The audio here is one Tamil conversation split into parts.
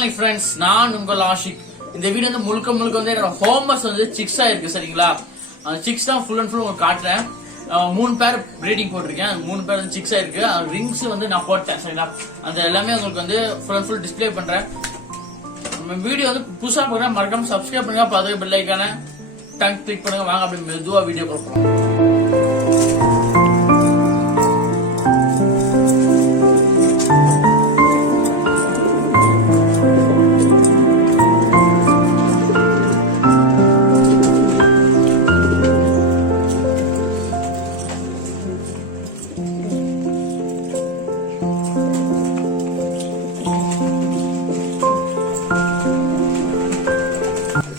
மார்னிங் ஃப்ரெண்ட்ஸ், நான் உங்கள் ஆஷிக். இந்த வீடியோ வந்து முழுக்க வந்து என்னோட ஹோம்வொர்க்ஸ் வந்து சிக்ஸா இருக்கு சரிங்களா. அந்த சிக்ஸ் தான் ஃபுல் அண்ட் ஃபுல் உங்களுக்கு காட்டுறேன். 3 பேர் பிரீடிங் போட்டிருக்கேன். 3 பேர் வந்து சிக்ஸா இருக்கு. ரிங்ஸ் வந்து நான் போட்டேன் சரிங்களா. அந்த எல்லாமே உங்களுக்கு வந்து ஃபுல் அண்ட் ஃபுல் டிஸ்பிளே பண்றேன். நம்ம வீடியோ வந்து புதுசா பாக்குறேன், மறக்காம சப்ஸ்கிரைப் பண்ணுங்க, பக்கத்துல பெல் ஐகானை டங் கிளிக் பண்ணுங்க. வாங்க அப்படி மெதுவா வீடியோ கொடுப்போம்.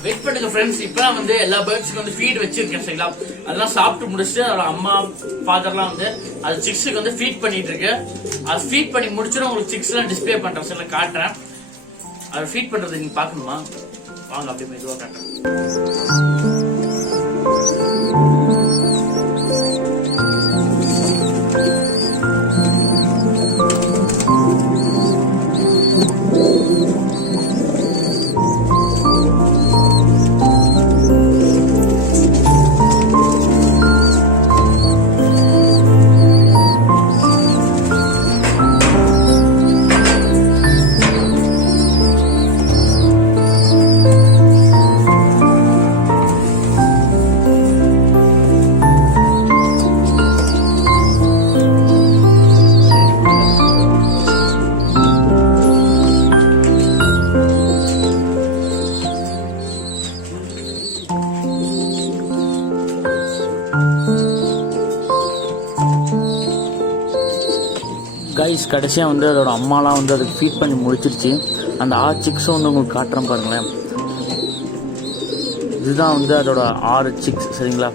வெயிட் பண்ணுங்க ஃப்ரெண்ட்ஸ். இப்பதான் வந்து எல்லா பேர்ட்ஸ்க்கு வந்து ஃபீட் வச்சிருக்கேன் சரிங்களா. அதெல்லாம் சாப்பிட்டு முடிச்சுட்டு அதோட அம்மா ஃபாதர்லாம் வந்து அது சிக்ஸுக்கு வந்து ஃபீட் பண்ணிட்டு இருக்கு. அது ஃபீட் பண்ணி முடிச்சுட்டு உங்களுக்கு சிக்ஸ் எல்லாம் டிஸ்பிளே பண்றேன் சரிங்களா, காட்டுறேன். அது ஃபீட் பண்றது நீங்க பாக்கணுமா? வாங்க அப்படியே மெதுவா காட்டுறேன். கைஸ், கடைசியாக வந்து அதோட அம்மாலாம் வந்து அதுக்கு ஃபீட் பண்ணி முடிச்சிருச்சு. அந்த 6 சிக்ஸும் வந்து உங்களுக்கு காட்டுறேன் பாருங்களேன். இதுதான் வந்து அதோட 6 சிக்ஸ் சரிங்களா.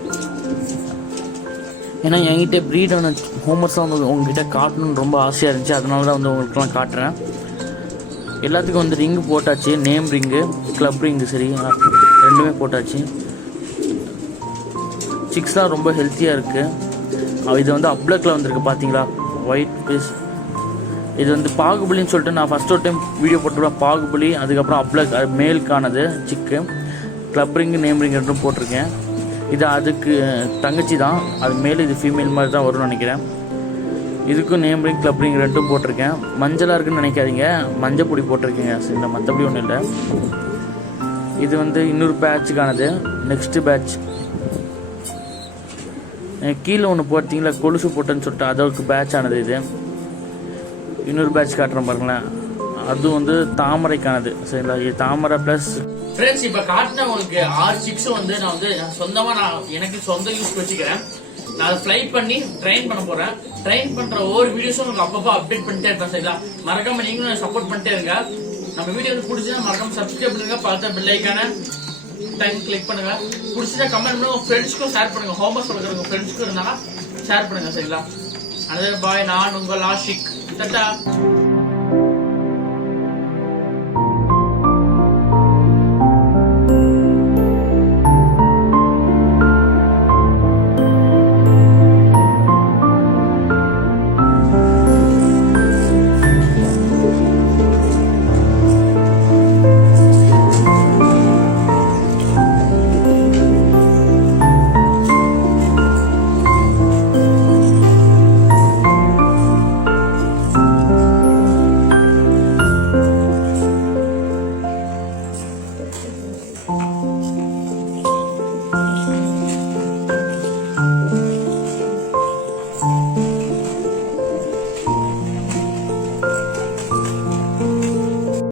ஏன்னா என்கிட்ட ப்ரீடான ஹோம்வொர்க்ஸ்லாம் வந்து உங்ககிட்ட காட்டணும்னு ரொம்ப ஆசையாக இருந்துச்சு. அதனால தான் வந்து உங்களுக்குலாம் காட்டுறேன். எல்லாத்துக்கும் வந்து ரிங்கு போட்டாச்சு. நேம் ரிங்கு, கிளப் ரிங்கு சரிங்களா, ரெண்டுமே போட்டாச்சு. சிக்ஸ்லாம் ரொம்ப ஹெல்த்தியாக இருக்குது. இது வந்து அப்ளக்கில் வந்திருக்கு பார்த்தீங்களா, ஒயிட் பீஸ். இது வந்து பாகுபலின்னு சொல்லிட்டு நான் ஃபஸ்ட் ஒரு டைம் வீடியோ போட்டுருவேன். பாகுபலி, அதுக்கப்புறம் அப்ளக் மேலுக்கானது சிக்கு. கிளப் ரிங்கு, நேம் ரிங் ரெண்டும் போட்டிருக்கேன். இது அதுக்கு தங்கச்சி தான், அது மேல் இது ஃபீமேல் மாதிரி தான் வரும்னு நினைக்கிறேன். இதுக்கும் நேம் ரிங், கிளப் ரிங் ரெண்டும் போட்டிருக்கேன். மஞ்சளாக இருக்குன்னு நினைக்காதீங்க, மஞ்சள் பொடி போட்டிருக்கேங்க சரிங்களா, மற்றபடி ஒன்றும் இல்லை. இது வந்து இன்னொரு பேட்சுக்கானது, நெக்ஸ்ட்டு பேட்ச். கீழே ஒன்று போட்டிங்களா கொலுசு போட்டேன்னு சொல்லிட்டு அதற்கு பேட்ச் ஆனது. இது இன்னொரு பேட்ச் காட்டுறேன் பாருங்களேன். அது வந்து தாமரைக்கானது சரிங்களா. இது தாமரை பிளஸ் ஃப்ரெண்ட்ஸ். இப்போ காட்டின உங்களுக்கு 6 சிக்ஸும் வந்து நான் வந்து சொந்தமாக எனக்கு சொந்த யூஸ் வச்சுக்கிறேன். நான் அதை ஃப்ளை பண்ணி ட்ரெயின் பண்ண போறேன். ட்ரெயின் பண்ற ஒவ்வொரு வீடியோஸும் உங்களுக்கு அப்பப்போ அப்டேட் பண்ணிட்டே இருப்பேன் சரிங்களா. மறக்காம நீங்களும் சப்போர்ட் பண்ணிட்டே இருங்க. நம்ம வீடியோ வந்து பிடிச்சா மறக்காம சப்ஸ்கிரைப் பண்ணுங்க, பார்த்த பெல் ஐகானை டைம் கிளிக் பண்ணுங்க. பிடிச்சா கமெண்ட் பண்ணுங்க, உங்க ஃப்ரெண்ட்ஸ்க்கும் ஷேர் பண்ணுங்க. ஹோம்வொர்க் சொல்லுங்க உங்க ஃப்ரெண்ட்ஸ்க்கும் இருந்தாலும் ஷேர் பண்ணுங்க சரிங்களா. அதே பாய், நான் உங்கள் ஆஷிக். டாடா.